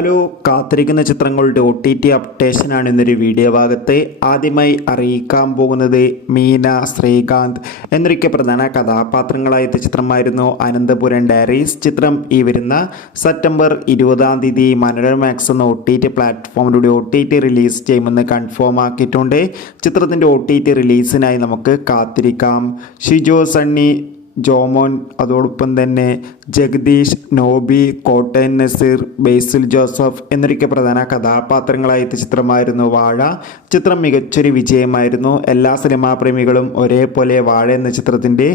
Hello, കാത്തിരിക്കുന്ന ചിത്രങ്ങളുടെ OTT അപ്ഡേഷനാണ് ഇന്നൊരു വീഡിയോ ഭാഗത്ത് ആദ്യമായി അറിയിക്കാൻ പോകുന്നത്. മീന, ശ്രീകാന്ത് എന്നൊക്കെ പ്രധാന കഥാപാത്രങ്ങളായ ചിത്രമായിരുന്നു അനന്തപുരം ഡയറീസ്. ചിത്രം ഈ വരുന്ന സെപ്റ്റംബർ 20 മനോരമ മാക്സ് എന്ന OTT പ്ലാറ്റ്ഫോമിലൂടെ OTT റിലീസ് ചെയ്യുമെന്ന് കൺഫേം ആക്കിയിട്ടുണ്ട്. ചിത്രത്തിൻ്റെ OTT റിലീസിനായി നമുക്ക് കാത്തിരിക്കാം. ഷിജോ, സണ്ണി, ജോമോൻ, അതോടൊപ്പം തന്നെ ജഗദീഷ്, നോബി, കോട്ടയം നസീർ, ബേസിൽ ജോസഫ് എന്നൊക്കെ പ്രധാന കഥാപാത്രങ്ങളായ ചിത്രമായിരുന്നു വാഴ. ചിത്രം മികച്ചൊരു വിജയമായിരുന്നു. എല്ലാ സിനിമാ പ്രേമികളും ഒരേപോലെ വാഴ എന്ന ചിത്രത്തിൻ്റെ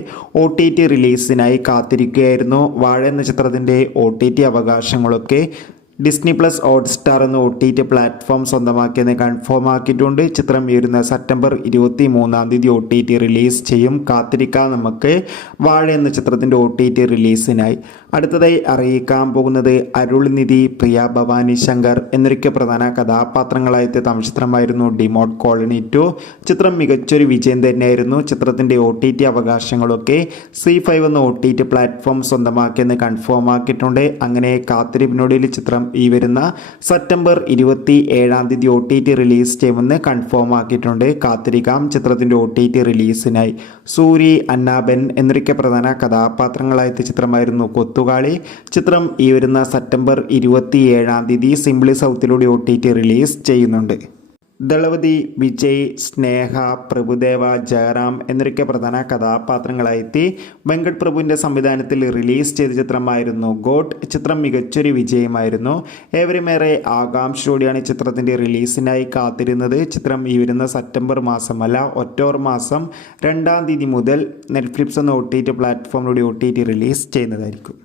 OTT റിലീസിനായി കാത്തിരിക്കുകയായിരുന്നു. വാഴ എന്ന ചിത്രത്തിൻ്റെ OTT അവകാശങ്ങളൊക്കെ ഡിസ്നി പ്ലസ് ഹോട്ട്സ്റ്റാർ എന്ന OTT പ്ലാറ്റ്ഫോം സ്വന്തമാക്കിയെന്ന് കൺഫേം ആക്കിയിട്ടുണ്ട്. ചിത്രം വരുന്ന സെപ്റ്റംബർ 23 OTT റിലീസ് ചെയ്യും. കാത്തിരിക്കാം നമുക്ക് വാഴ എന്ന ചിത്രത്തിൻ്റെ OTT റിലീസിനായി. അടുത്തതായി അറിയിക്കാൻ പോകുന്നത് അരുൾനിധി, പ്രിയ ഭവാനി ശങ്കർ എന്നൊക്കെ പ്രധാന കഥാപാത്രങ്ങളായ ചിത്രമായിരുന്നു ഡിമോട്ട് കോളനി 2. ചിത്രം മികച്ചൊരു വിജയം തന്നെയായിരുന്നു. ചിത്രത്തിൻ്റെ OTT അവകാശങ്ങളൊക്കെ C5 എന്ന OTT പ്ലാറ്റ്ഫോം സ്വന്തമാക്കിയെന്ന് കൺഫേം ആക്കിയിട്ടുണ്ട്. അങ്ങനെ കാത്തിരിപ്പിനൊടുവിൽ ചിത്രം ഈ വരുന്ന സെപ്റ്റംബർ 27 OTT റിലീസ് ചെയ്യുമെന്ന് കൺഫേം ആക്കിയിട്ടുണ്ട്. കാത്തിരിക്കാം ചിത്രത്തിൻ്റെ OTT റിലീസിനായി. സൂരി, അന്നാബൻ എന്നൊക്കെ പ്രധാന കഥാപാത്രങ്ങളായ ചിത്രമായിരുന്നു കൊത്തുകാളി. ചിത്രം ഈ വരുന്ന സെപ്റ്റംബർ 27 സിംപ്ലി സൗത്തിലൂടെ OTT റിലീസ് ചെയ്യുന്നുണ്ട്. ദളപതി, വിജയ്, സ്നേഹ, പ്രഭുദേവ, ജയറാം എന്നൊക്കെ പ്രധാന കഥാപാത്രങ്ങളായെത്തി വെങ്കട് പ്രഭുവിൻ്റെ സംവിധാനത്തിൽ റിലീസ് ചെയ്ത ചിത്രമായിരുന്നു ഗോഡ്. ചിത്രം മികച്ചൊരു വിജയമായിരുന്നു. ഏവരുമേറെ ആകാംക്ഷയോടെയാണ് ചിത്രത്തിൻ്റെ റിലീസിനായി കാത്തിരുന്നത്. ചിത്രം ഈ വരുന്ന സെപ്റ്റംബർ മാസമല്ല, ഒക്ടോബർ മാസം 2 മുതൽ നെറ്റ്ഫ്ലിക്സ് എന്ന OTT പ്ലാറ്റ്ഫോമിലൂടെ OTT റിലീസ് ചെയ്യുന്നതായിരിക്കും.